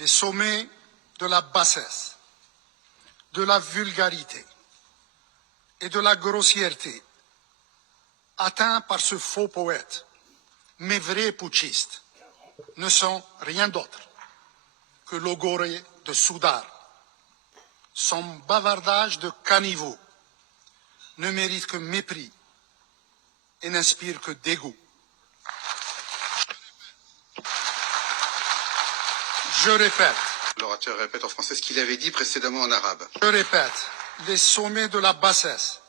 les sommets de la bassesse, de la vulgarité et de la grossièreté atteints par ce faux poète, mais vrais putschistes, ne sont rien d'autre que logoré de soudard. Son bavardage de caniveau ne mérite que mépris et n'inspire que dégoût. Je répète. L'orateur répète en français ce qu'il avait dit précédemment en arabe. Je répète, les sommets de la bassesse,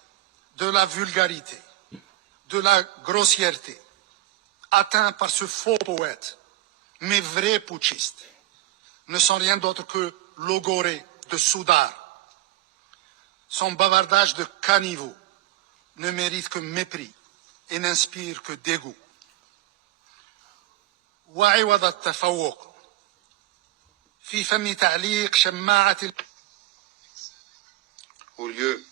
de la vulgarité, de la grossièreté, atteints par ce faux poète, mais vrais putschistes, ne sont rien d'autre que logoré de soudard. Son bavardage de caniveau ne mérite que mépris et n'inspire que dégoût. وعوض التفوق في فم تعليق شماعة. Au lieu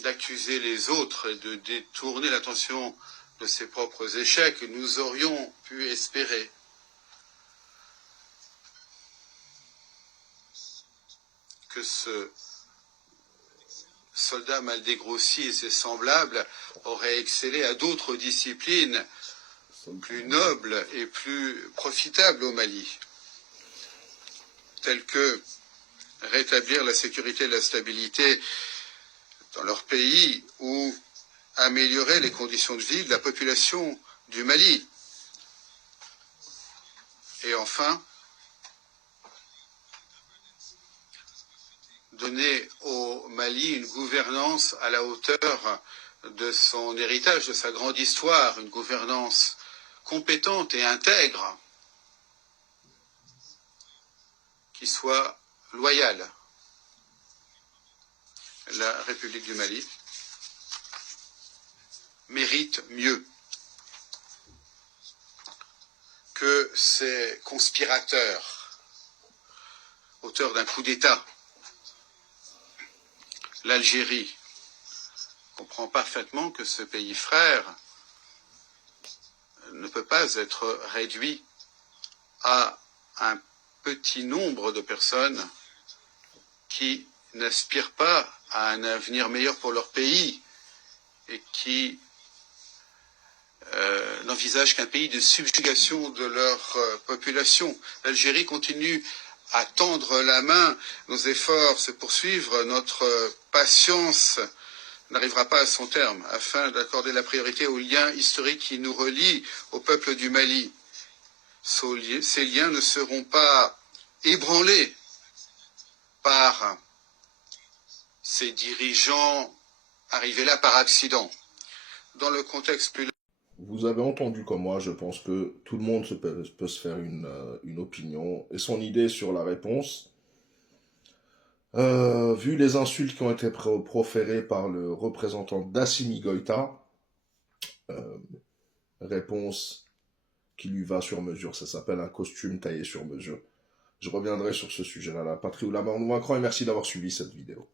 d'accuser les autres et de détourner l'attention de ses propres échecs, nous aurions pu espérer que ce soldat mal dégrossi et ses semblables auraient excellé à d'autres disciplines plus nobles et plus profitables au Mali, telles que rétablir la sécurité et la stabilité dans leur pays ou améliorer les conditions de vie de la population du Mali. Et enfin, donner au Mali une gouvernance à la hauteur de son héritage, de sa grande histoire, une gouvernance compétente et intègre, qui soit loyale. La République du Mali mérite mieux que ces conspirateurs, auteurs d'un coup d'État. L'Algérie comprend parfaitement que ce pays frère ne peut pas être réduit à un petit nombre de personnes qui n'aspirent pas à un avenir meilleur pour leur pays et qui n'envisagent qu'un pays de subjugation de leur population. L'Algérie continue à tendre la main, nos efforts se poursuivent, notre patience n'arrivera pas à son terme afin d'accorder la priorité aux liens historiques qui nous relient au peuple du Mali. Ces liens ne seront pas ébranlés par ces dirigeants arrivés là par accident. Dans le contexte plus... Vous avez entendu comme moi, je pense que tout le monde peut se faire une opinion et son idée sur la réponse. Vu les insultes qui ont été proférées par le représentant d'Assimi Goïta, réponse qui lui va sur mesure. Ça s'appelle un costume taillé sur mesure. Je reviendrai sur ce sujet-là. La patrie ou la mort, nous vaincrons, et merci d'avoir suivi cette vidéo.